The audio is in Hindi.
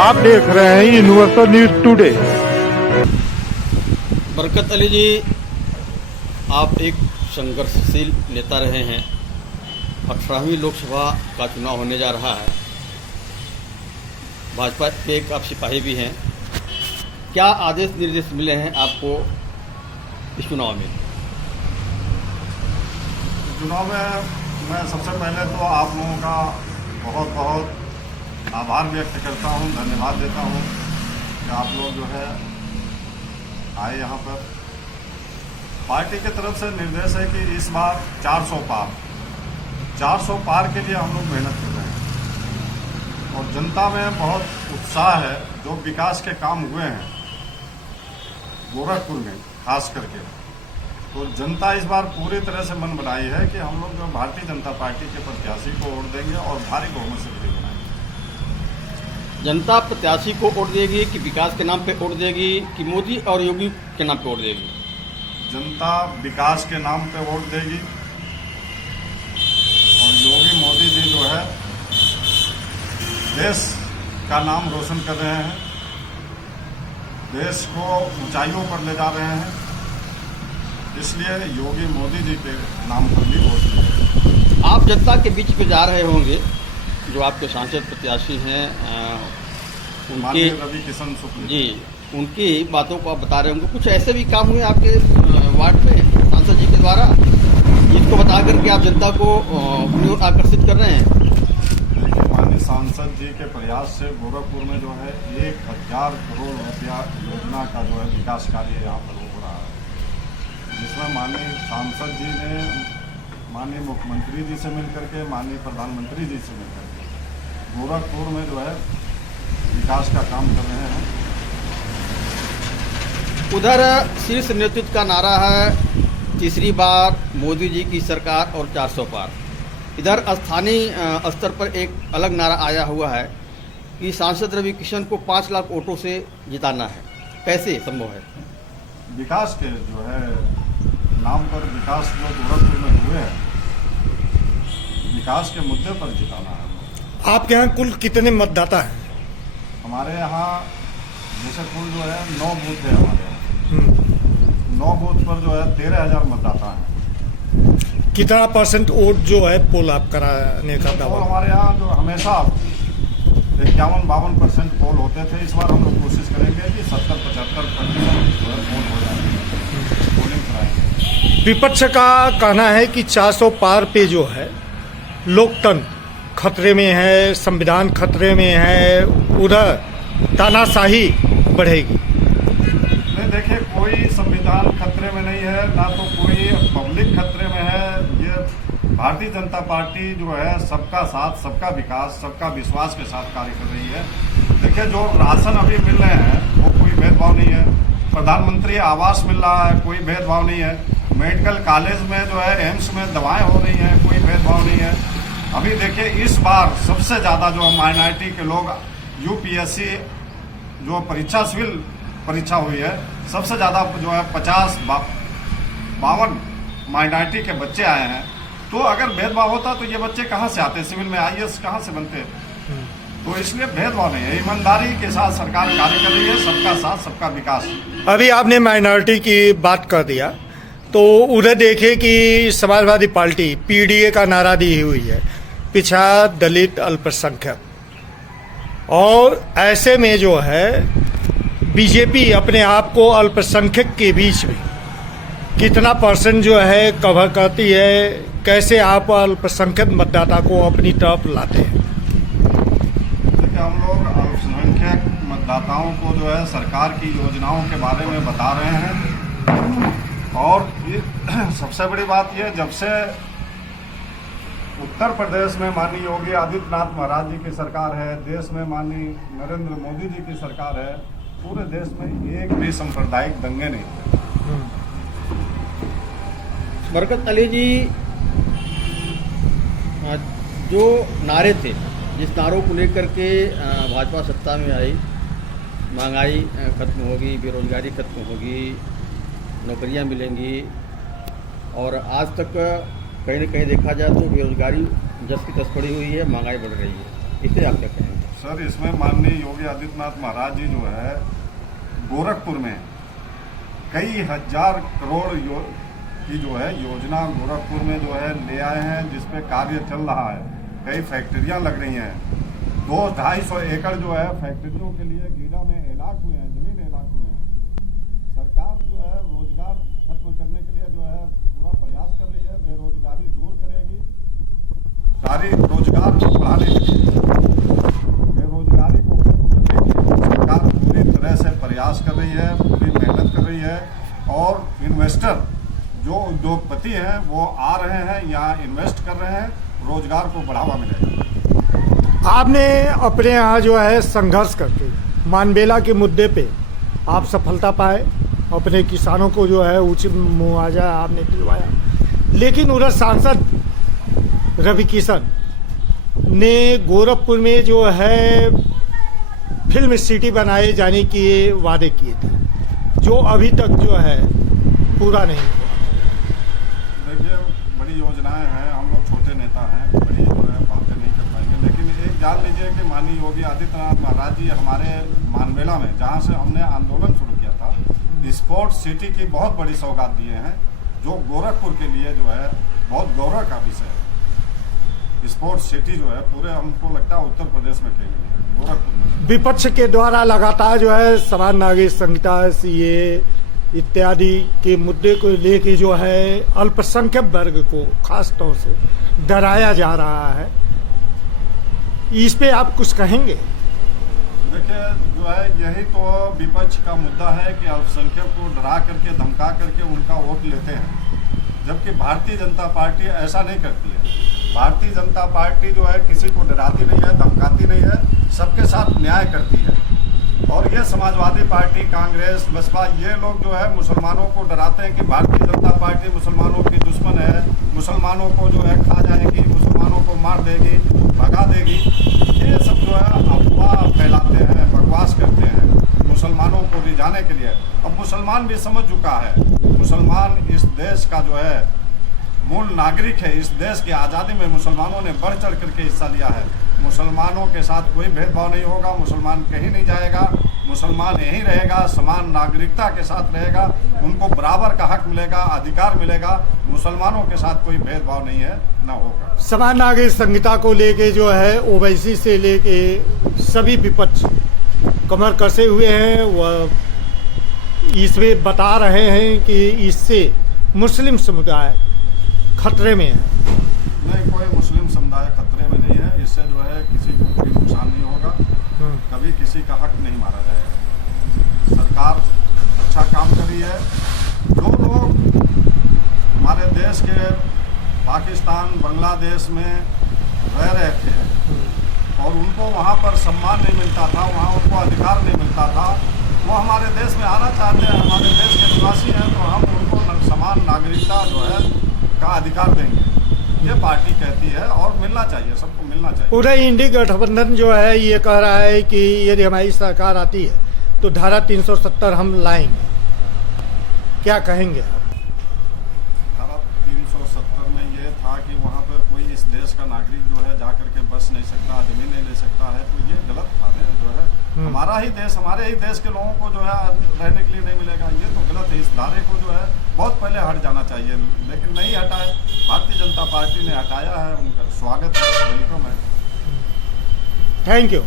आप देख रहे हैं universal news today. Barkat Ali जी, आप एक संघर्षशील नेता रहे हैं। 18वीं लोकसभा का चुनाव होने जा रहा है। भाजपा के एक आप सिपाही भी हैं। क्या आदेश निर्देश मिले हैं आपको इस चुनाव में? चुनाव में मैं सबसे पहले तो आप लोगों का बहुत बहुत आभार व्यक्त करता हूं, धन्यवाद देता हूं कि आप लोग जो है आए यहाँ पर। पार्टी की तरफ से निर्देश है कि इस बार 400 पार के लिए हम लोग मेहनत कर रहे हैं और जनता में बहुत उत्साह है। जो विकास के काम हुए हैं गोरखपुर में खास करके, तो जनता इस बार पूरी तरह से मन बनाई है कि हम लोग जो भारतीय जनता पार्टी के प्रत्याशी को वोट देंगे और भारी बहुमत से विजयी बनाएंगे। जनता प्रत्याशी को वोट देगी कि विकास के नाम पे वोट देगी कि मोदी और योगी के नाम पे वोट देगी? जनता विकास के नाम पे वोट देगी और योगी मोदी जी जो है देश का नाम रोशन कर रहे हैं, देश को ऊंचाइयों पर ले जा रहे हैं, इसलिए योगी मोदी जी के नाम पर भी वोट देंगे। आप जनता के बीच में जा रहे होंगे, जो आपके सांसद प्रत्याशी हैं उनके रवि किशन शुक्ल जी, उनकी बातों को आप बता रहे होंगे। कुछ ऐसे भी काम हुए आपके वार्ड में सांसद जी के द्वारा जिसको बता करके आप जनता को अपनी ओर आकर्षित कर रहे हैं? माननीय सांसद जी के प्रयास से गोरखपुर में जो है 1000 करोड़ रुपया योजना का जो है विकास कार्य यहाँ पर हो रहा है, जिसमें माननीय सांसद जी ने माननीय मुख्यमंत्री जी से मिलकर के, माननीय प्रधानमंत्री जी से मिलकर के गोरखपुर में जो है विकास का काम कर रहे हैं। उधर शीर्ष नेतृत्व का नारा है तीसरी बार मोदी जी की सरकार और 400 पार। इधर स्थानीय स्तर पर एक अलग नारा आया हुआ है कि सांसद रवि किशन को 5 लाख वोटों से जिताना है। कैसे संभव है? विकास के जो है नाम पर विकास जो गोरखपुर में हुए हैं, विकास के मुद्दे पर जिताना है। आपके यहाँ कुल कितने मतदाता हैं? हमारे यहाँ जैसे कुल जो है 9 बूथ है हमारे यहाँ। 9 बूथ पर जो है 13,000 मतदाता हैं। कितना % वोट जो है पोल आप कराने का दावा? पोल हमारे यहाँ जो हमेशा 51-52% पोल होते थे, इस बार हम लोग कोशिश करेंगे कि 70-75% जो है पोल हो जाए, पोलिंग कराएंगे। विपक्ष का कहना है कि 400 पार पे जो है लोकतंत्र खतरे में है, संविधान खतरे में है, उधर तानाशाही बढ़ेगी। नहीं, देखिए कोई संविधान खतरे में नहीं है, ना तो कोई पब्लिक खतरे में है। ये भारतीय जनता पार्टी जो है सबका साथ, सबका विकास, सबका विश्वास के साथ कार्य कर रही है। देखिए जो राशन अभी मिल रहे हैं वो कोई भेदभाव नहीं है, प्रधानमंत्री आवास मिल रहा है, कोई भेदभाव नहीं है, मेडिकल कॉलेज में जो है एम्स में दवाएं हो रही हैं, कोई भेदभाव नहीं है। अभी देखिए इस बार सबसे ज़्यादा जो माइनॉरिटी के लोग यूपीएससी जो परीक्षा सिविल परीक्षा हुई है, सबसे ज़्यादा जो है 52 माइनॉरिटी के बच्चे आए हैं। तो अगर भेदभाव होता तो ये बच्चे कहाँ से आते, सिविल में IAS कहाँ से बनते? तो इसलिए भेदभाव नहीं है, ईमानदारी के साथ सरकार कार्य कर रही है, सबका साथ सबका विकास। अभी आपने माइनॉरिटी की बात कर दिया, तो उधर देखे कि समाजवादी पार्टी PDA का नारा दी हुई है, पिछड़ा दलित अल्पसंख्यक, और ऐसे में जो है बीजेपी अपने आप को अल्पसंख्यक के बीच में कितना % जो है कवर करती है? कैसे आप अल्पसंख्यक मतदाता को अपनी तरफ लाते हैं? देखिए हम लोग अल्पसंख्यक मतदाताओं को जो है सरकार की योजनाओं के बारे में बता रहे हैं। और सबसे बड़ी बात यह, जब से उत्तर प्रदेश में माननीय योगी आदित्यनाथ महाराज जी की सरकार है, देश में माननीय नरेंद्र मोदी जी की सरकार है, पूरे देश में एक भी सांप्रदायिक दंगे नहीं हुए। बरकत अली जी, जो नारे थे, जिस नारों को लेकर के भाजपा सत्ता में आई, महंगाई खत्म होगी, बेरोजगारी खत्म होगी, नौकरियां मिलेंगी, और आज तक कहीं न कहीं देखा जाए तो बेरोजगारी जस की तस पड़ी हुई है, महंगाई बढ़ रही है। इसे आप क्या कहेंगे? सर, इसमें माननीय योगी आदित्यनाथ महाराज जी जो है गोरखपुर में कई हजार करोड़ की जो है योजना गोरखपुर में जो है ले आए हैं, जिसपे कार्य चल रहा है। कई फैक्ट्रियां लग रही हैं। 200-250 एकड़ जो है फैक्ट्रियों के लिए गीडा में एलाट हुए हैं, जमीन एलाट हुए हैं। सरकार जो है रोजगार खत्म करने के लिए जो है पूरा प्रयास कर रही है, बेरोजगारी दूर करेगी, सारी रोजगार को बढ़ाने के लिए, बेरोजगारी को खत्म करने के लिए सरकार पूरी तरह से प्रयास कर रही है, पूरी मेहनत कर रही है। और इन्वेस्टर जो उद्योगपति हैं वो आ रहे हैं, यहाँ इन्वेस्ट कर रहे हैं, रोजगार को बढ़ावा मिलेगा। आपने अपने यहाँ जो है संघर्ष करके मानवेला के मुद्दे पे आप सफलता पाए, अपने किसानों को जो है उचित मुआवजा आपने दिलवाया, लेकिन उधर सांसद रवि किशन ने गोरखपुर में जो है फिल्म सिटी बनाए जाने के वादे किए थे, जो अभी तक जो है पूरा नहीं हुआ। देखिए, बड़ी योजनाएं हैं, हम लोग छोटे नेता हैं, बड़ी जो है बातें नहीं कर पाएंगे, लेकिन एक जान लीजिए कि माननीय योगी आदित्यनाथ महाराज जी हमारे मानवेला में, जहां से हमने आंदोलन शुरू किया था, स्पोर्ट्स सिटी की बहुत बड़ी सौगात दिए हैं, जो गोरखपुर के लिए जो है बहुत गौरव का विषय है। स्पोर्ट्स सिटी जो है पूरे हमको लगता है उत्तर प्रदेश में कहीं नहीं है, गोरखपुर में। विपक्ष के द्वारा लगातार जो है समान नागरिक संहिता, सीए इत्यादि के मुद्दे को लेके जो है अल्पसंख्यक वर्ग को खास तौर से डराया जा रहा है, इस पे आप कुछ कहेंगे? देखिए, जो है यही तो विपक्ष का मुद्दा है कि अल्पसंख्यक को डरा करके, धमका करके उनका वोट लेते हैं, जबकि भारतीय जनता पार्टी ऐसा नहीं करती है। भारतीय जनता पार्टी जो है किसी को डराती नहीं है, धमकाती नहीं है, सबके साथ न्याय करती है। और ये समाजवादी पार्टी, कांग्रेस, बसपा, ये लोग जो है मुसलमानों को डराते हैं कि भारतीय जनता पार्टी मुसलमानों की दुश्मन है, मुसलमानों को जो है खा जाएगी, मुसलमानों को मार देगी, भगा देगी। ये सब जो है अफवाह फैलाते हैं, बकवास करते हैं मुसलमानों को रिझाने के लिए। अब मुसलमान भी समझ चुका है, मुसलमान इस देश का जो है मूल नागरिक है। इस देश की आज़ादी में मुसलमानों ने बढ़ चढ़ करके हिस्सा लिया है। मुसलमानों के साथ कोई भेदभाव नहीं होगा, मुसलमान कहीं नहीं जाएगा, मुसलमान यहीं रहेगा, समान नागरिकता के साथ रहेगा, उनको बराबर का हक मिलेगा, अधिकार मिलेगा, मुसलमानों के साथ कोई भेदभाव नहीं है, न होगा। समान नागरिक संहिता को लेके जो है ओवैसी से लेके सभी विपक्ष कमर कसे हुए हैं, वह इसमें बता रहे हैं कि इससे मुस्लिम समुदाय खतरे में है। नहीं, कोई मुस्लिम समुदाय खतरे में नहीं है। इससे जो है किसी को कोई नुकसान नहीं होगा, कभी किसी का हक नहीं मारा जाएगा। सरकार अच्छा काम कर रही है। जो लोग हमारे देश के पाकिस्तान, बांग्लादेश में रह रहे थे और उनको वहाँ पर सम्मान नहीं मिलता था, वहाँ उनको अधिकार नहीं मिलता था, वो हमारे देश में आना चाहते हैं, हमारे देश के निवासी हैं, तो हम उनको समान नागरिकता जो है का अधिकार देंगे। ये पार्टी कहती है और मिलना चाहिए, सबको मिलना चाहिए। उधर इंडी गठबंधन जो है ये कह रहा है कि यदि हमारी सरकार आती है तो धारा 370 हम लाएंगे, क्या कहेंगे आप? धारा 370 में ये था कि वहाँ पर कोई इस देश का नागरिक जो है जा करके बस नहीं सकता, जमीन नहीं ले सकता है, तो ये गलत था ना। जो है हमारा ही देश, हमारे ही देश के लोगों को जो है रहने के लिए नहीं मिलेगा, ये तो गलत है। इस धारे को जो है बहुत पहले हट जाना चाहिए, लेकिन नहीं हटाए। भारतीय जनता पार्टी ने हटाया है, उनका स्वागत है, वेलकम है। Thank you.